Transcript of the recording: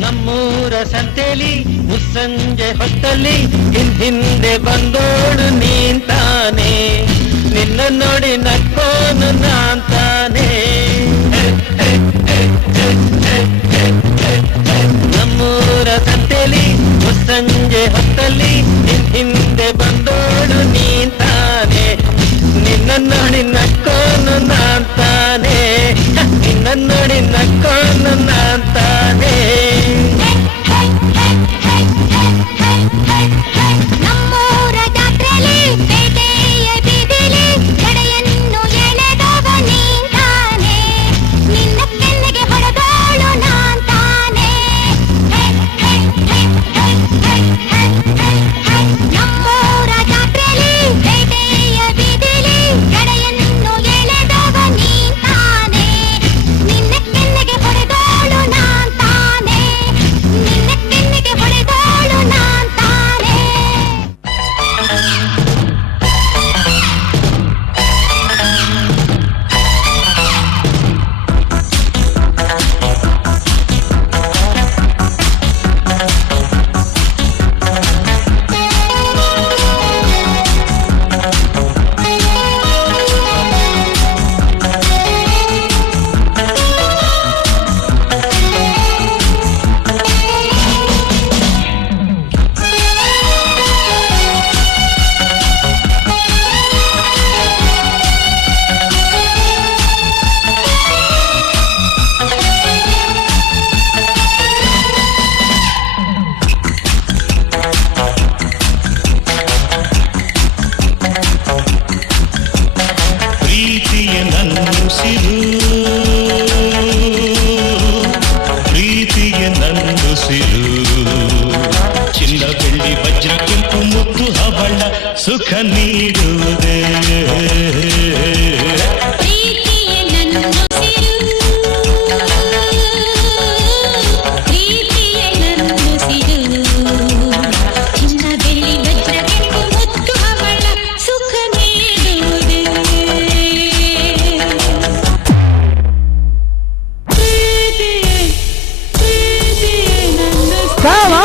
ನಮ್ಮೂರ ಸಂತೆಲಿ ಮುಸ್ಸಂಜೆ ಹೊತ್ತಲ್ಲಿ ಹಿಂದೆ ಬಂದೋಡು ನೀಂತಾನೆ ನಿನ್ನ ನೋಡಿ ನಕ್ಕೋನು ನಾಂತಾನೆ ನಮ್ಮೂರ ಸಂತೆಲಿ ಮುಸ್ಸಂಜೆ ಹೊತ್ತಲ್ಲಿ ಹಿಂದೆ ಬಂದೋಡು ನೀಂತಾನೆ ನಿನ್ನ ನೋಡಿ ನಕ್ಕೋನು ನಾಂತಾನೆ ನಿನ್ನ ನೋಡಿ ನಕ್ಕೋನು ನಾಂತಾನೆ ನಮ್ಮೂರ ಜಾತ್ರೆಲಿ ಪೇಟೆಯ ಬೀದಿಲಿ ಜಡೆಯನ್ನು ಎಳೆದವ ನೀಂತಾನೆ ನಿನ್ನ ಕೆನ್ನೆಗೆ ಹೊಡೆದೋಳು ನಾಂತಾನೆ ನಮ್ಮೂರ ಜಾತ್ರೆಲಿ ಪೇಟೆಯ ಬೀದಿಲಿ ಜಡೆಯನ್ನು ಎಳೆದವ ನೀಂತಾನೆ ನಿನ್ನ ಕೆನ್ನೆಗೆ ಹೊಡೆದೋಳು ನಾಂತಾನೆ ನಿನ್ನ ಕೆನ್ನೆಗೆ ಹೊಡೆದೋಳು ನಾಂತಾನೆ ಪ್ರೀತಿಯ ನನ್ನುಸಿರು ಪ್ರೀತಿಯ ನನ್ನುಸಿರು ಚಿನ್ನ ಬೆಳ್ಳಿ ವಜ್ರ ಕೆಂಪು ಮುತ್ತು ಹವಳ ಸುಖ ನೀಡುವುದೇ ಪ್ರೀತಿಯ ನನ್ನುಸಿರು ಪ್ರೀತಿಯ ನನ್ನುಸಿರು ಚಿನ್ನ ಬೆಳ್ಳಿ ವಜ್ರ ಕೆಂಪು ಮುತ್ತು ಹವಳ ಸುಖ ನೀಡುವುದೇ ಪ್ರೀತಿಯ ಪ್ರೀತಿಯ ನನ್ನುಸಿರು